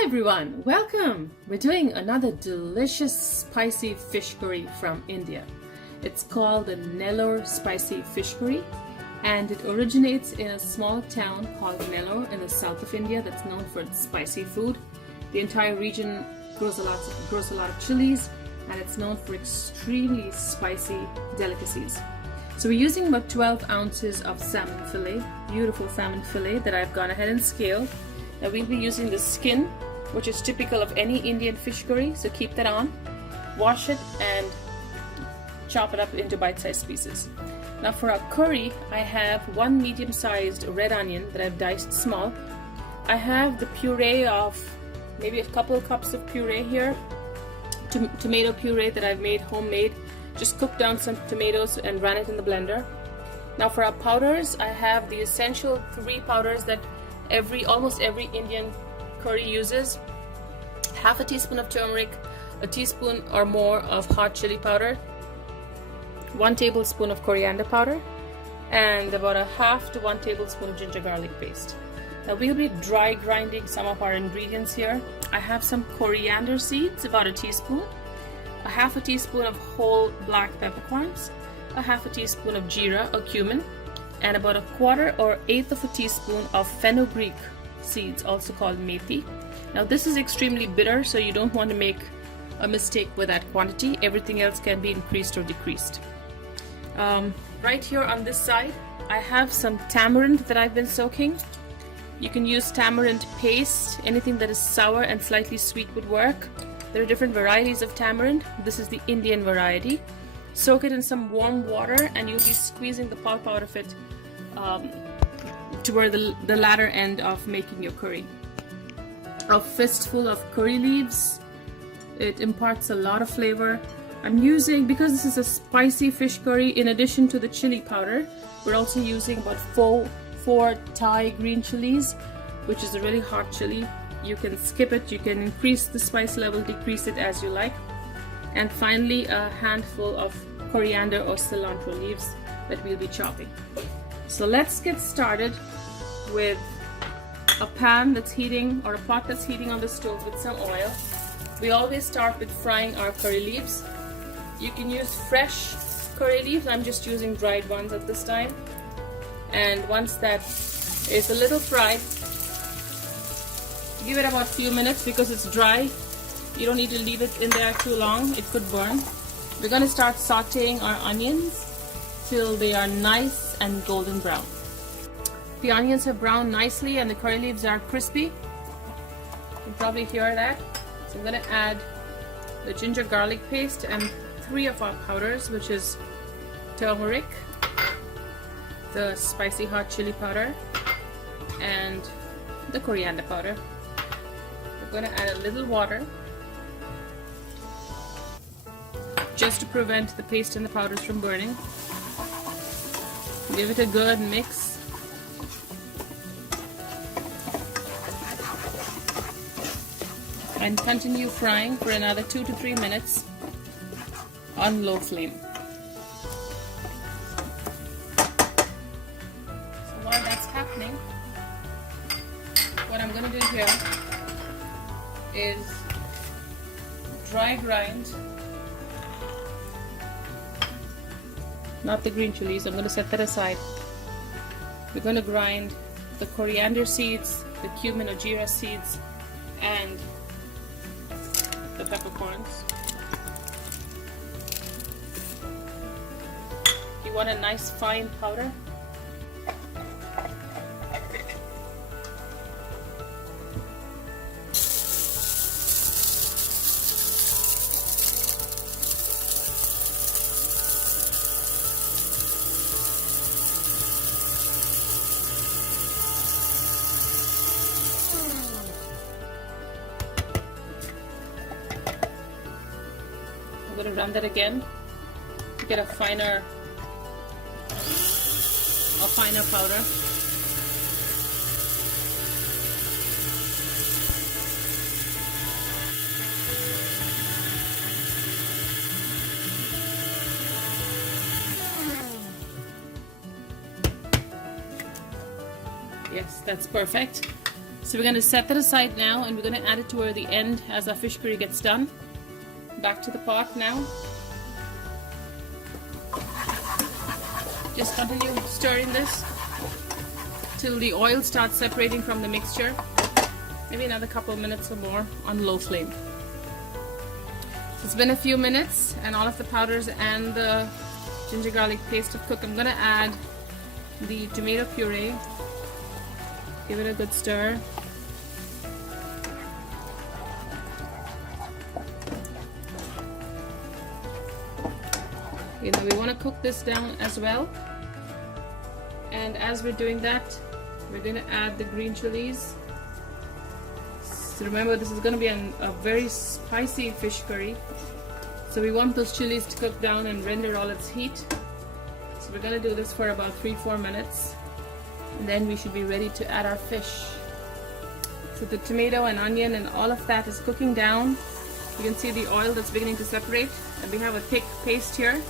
Hi everyone, welcome! We're doing another delicious spicy fish curry from India. It's called the Nellore spicy fish curry and it originates in a small town called Nellore in the south of India that's known for its spicy food. The entire region grows a lot of chilies and it's known for extremely spicy delicacies. So we're using about 12 ounces of salmon fillet, beautiful salmon fillet that I've gone ahead and scaled. Now we'll be using the skin, which is typical of any Indian fish curry, so keep that on. Wash it and chop it up into bite-sized pieces. Now for our curry, I have one medium-sized red onion that I've diced small. I have the puree of maybe a couple of cups of puree here, tomato puree that I've made homemade. Just cooked down some tomatoes and ran it in the blender. Now for our powders, I have the essential 3 powders that almost every Indian curry uses. Half a teaspoon of turmeric, a teaspoon or more of hot chili powder, 1 tablespoon of coriander powder, and about a half to 1 tablespoon of ginger garlic paste. Now we'll be dry grinding some of our ingredients here. I have some coriander seeds, about a teaspoon, a half a teaspoon of whole black peppercorns, a half a teaspoon of jeera or cumin, and about a quarter or eighth of a teaspoon of fenugreek seeds, also called methi. Now this is extremely bitter, so you don't want to make a mistake with that quantity. Everything else can be increased or decreased. Right here on this side, I have some tamarind that I've been soaking. You can use tamarind paste. Anything that is sour and slightly sweet would work. There are different varieties of tamarind. This is the Indian variety. Soak it in some warm water and you'll be squeezing the pulp out of it toward the latter end of making your curry. A fistful of curry leaves. It imparts a lot of flavor. I'm using, because this is a spicy fish curry, in addition to the chili powder, we're also using about four Thai green chilies, which is a really hot chili. You can skip it, you can increase the spice level, decrease it as you like. And finally, a handful of coriander or cilantro leaves that we'll be chopping. So let's get started with a pan that's heating, or a pot that's heating on the stove with some oil. We always start with frying our curry leaves. You can use fresh curry leaves. I'm just using dried ones at this time. And once that is a little fried, give it about a few minutes because it's dry. You don't need to leave it in there too long, it could burn. We're going to start sauteing our onions till they are nice and golden brown. The onions have browned nicely and the curry leaves are crispy. You can probably hear that. So I'm going to add the ginger garlic paste and 3 of our powders, which is turmeric, the spicy hot chili powder, and the coriander powder. We're going to add a little water just to prevent the paste and the powders from burning. Give it a good mix. And continue frying for another 2 to 3 minutes on low flame. So while that's happening, what I'm going to do here is dry grind, not the green chilies. I'm going to set that aside. We're going to grind the coriander seeds, the cumin or jeera seeds, and the peppercorns. You want a nice fine powder. I'm going to run that again to get a finer powder. Yes, that's perfect. So we're going to set that aside now, and we're going to add it toward the end as our fish curry gets done. Back to the pot now. Just continue stirring this till the oil starts separating from the mixture. Maybe another couple of minutes or more on low flame. So it's been a few minutes and all of the powders and the ginger garlic paste have cooked. I'm going to add the tomato puree. Give it a good stir. You know, we want to cook this down as well. And as we're doing that, we're going to add the green chilies. So remember, this is going to be a very spicy fish curry. So we want those chilies to cook down and render all its heat. So we're going to do this for about 3-4 minutes. And then we should be ready to add our fish. So the tomato and onion and all of that is cooking down. You can see the oil that's beginning to separate. And we have a thick paste here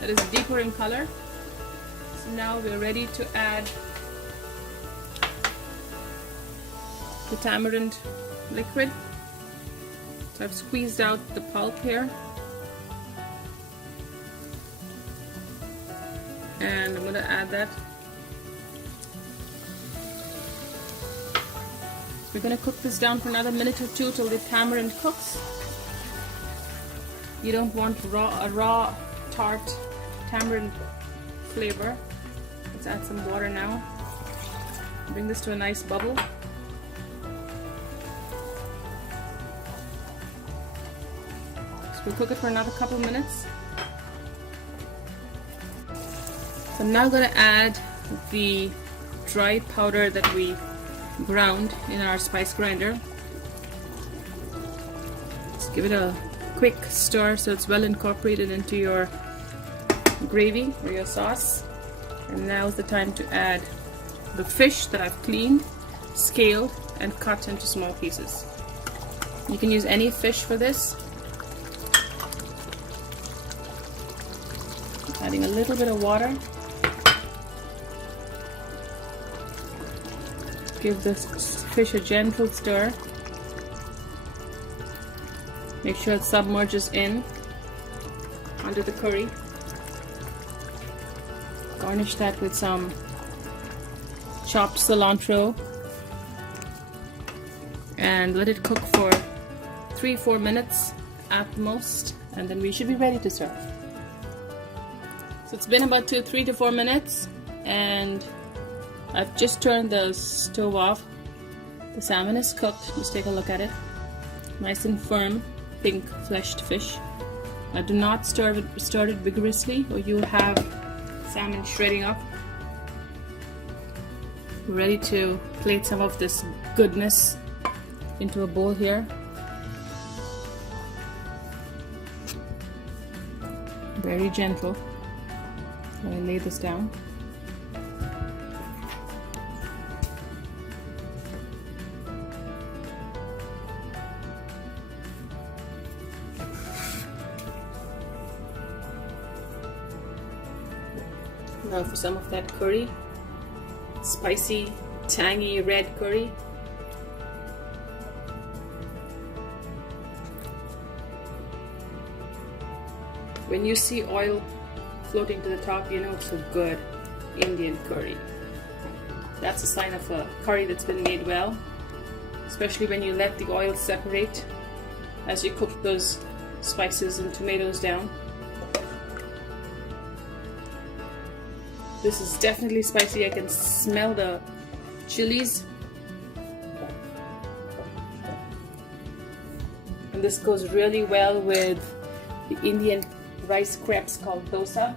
that is deeper in color. So now we're ready to add the tamarind liquid. So I've squeezed out the pulp here. And I'm going to add that. We're going to cook this down for another minute or two till the tamarind cooks. You don't want a raw tart tamarind flavor. Let's add some water now. Bring this to a nice bubble. So we'll cook it for another couple minutes. So I'm now going to add the dry powder that we ground in our spice grinder. Just give it a quick stir so it's well incorporated into your gravy or your sauce. And now is the time to add the fish that I've cleaned, scaled, and cut into small pieces. You can use any fish for this. Adding a little bit of water. Give this fish a gentle stir. Make sure it submerges in under the curry. Garnish that with some chopped cilantro and let it cook for 3-4 minutes at most, and then we should be ready to serve. So it's been about 3 to 4 minutes and I've just turned the stove off. The salmon is cooked. Just take a look at it. Nice and firm, pink fleshed fish. Now do not stir it vigorously or you'll have salmon shredding up. We're ready to plate some of this goodness into a bowl here. Very gentle. I'm going to lay this down. Now for some of that curry, spicy, tangy red curry. When you see oil floating to the top, you know it's a good Indian curry. That's a sign of a curry that's been made well, especially when you let the oil separate as you cook those spices and tomatoes down. This is definitely spicy. I can smell the chilies. And this goes really well with the Indian rice crepes called dosa.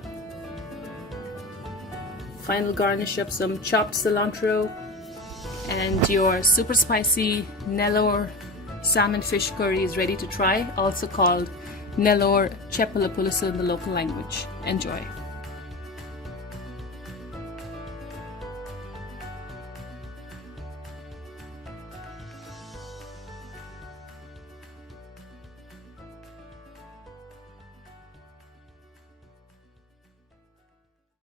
Final garnish of some chopped cilantro and your super spicy Nellore salmon fish curry is ready to try, also called Nellore Chepala Pulusu in the local language. Enjoy.